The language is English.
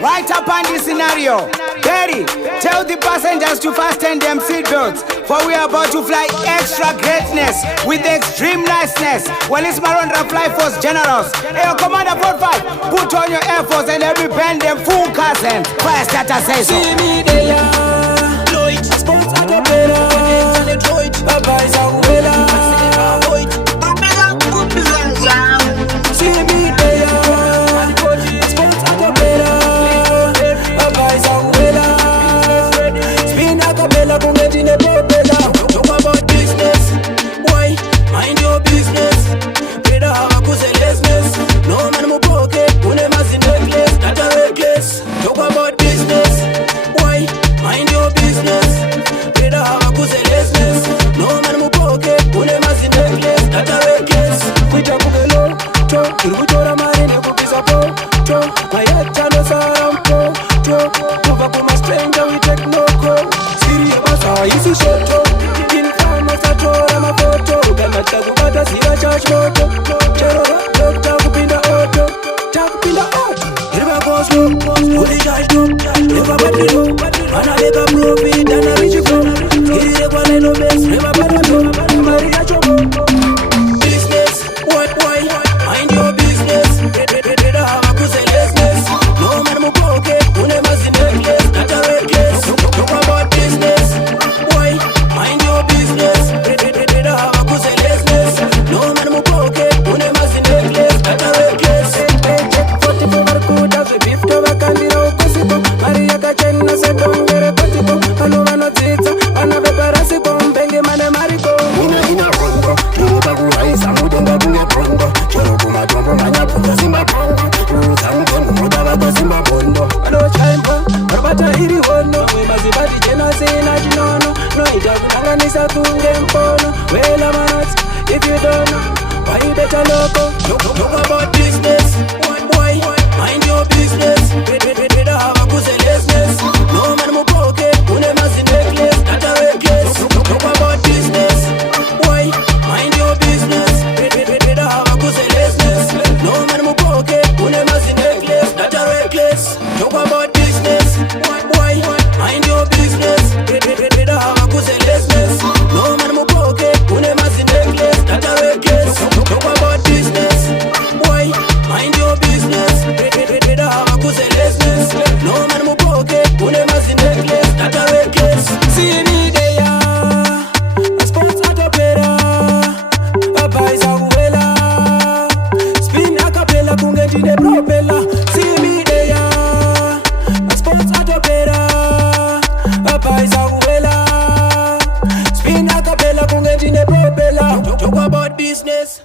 Right up on the scenario. Terry, tell the passengers to fasten them seatbelts, for we are about to fly extra greatness with extreme niceness. Well, it's Marondra Fly Force Generals. Hey, Commander 45, put on your Air Force and let me bend them full cousins. Fire starter says so. See me there, Lloyd, sports at the better. Baba is a winner. See me there, sports at the better. Baba is a winner. Spin a capella, come get in the propeller. Talk about business, why? Mind your business. Better have a cause business. No man mo pocket, put them as in necklace. That's a reckless. Talk about business, why? Mind your business. Better have a cause business. No man mo pocket, put them as in necklace. That's a reckless. We talk below, talk. You go to my name, you go to talk. My head channels are on pro, talk. Cover for my stranger, we take no call. Serious basa, easy shot, talk. In front of a tour, I'm a photo. Gonna tell you about a zero charge motor. Talk up in the auto. Talk in the auto. Here I go slow, put the charge down. Never back the door. Man, I make a profit, and I reach you from. Here is the one I know best. Never back the door. Maria Chobo. Business, what, why? Mind your business. Better have a pussy business. No man mo pocket, put them as in necklace. That's a reckless. Talk about business, why? Mind your business. Better have a pussy business. No man mo pocket, put them as in necklace. That's a reckless. 44 barcudas, we beef to a candida o cosito. Maria Cachena se tongere patito. Alo vano zita, vano prepararsi con bengue mane marico. Ina rondo, quiero bagura y samudenga bunge pronto. Quiero kuma tombo manya puta simba pronto. Utango muda bato simba bondo. Alo chaimba, barbata hiri hono. We mazibati jena sina jinono. No ita kutanganisa tunge mpono. Wela manats, if you don't know, why you better loco? Talk about business, why? Mind your business. Better have a pussy business. No man mo pocket, put them as in necklace. That's a reckless. Talk about business, why? Mind your business. Better have a pussy business. No man mo pocket, put them as in necklace. That's a reckless. Talk about business, why? Mind your business. Better have a pussy business. No man mo pocket, put them as in necklace. That's a reckless. Talk about business, why? Mind your business. Better have a pussy business. No man mo pocket, put them as in necklace. That's a reckless. See me there, sports at the better. Baba is a winner. Spin a capella, come get in the propeller. See me there, sports at the better. Baba is a winner. Spin a capella, come get in the propeller. Talk about business.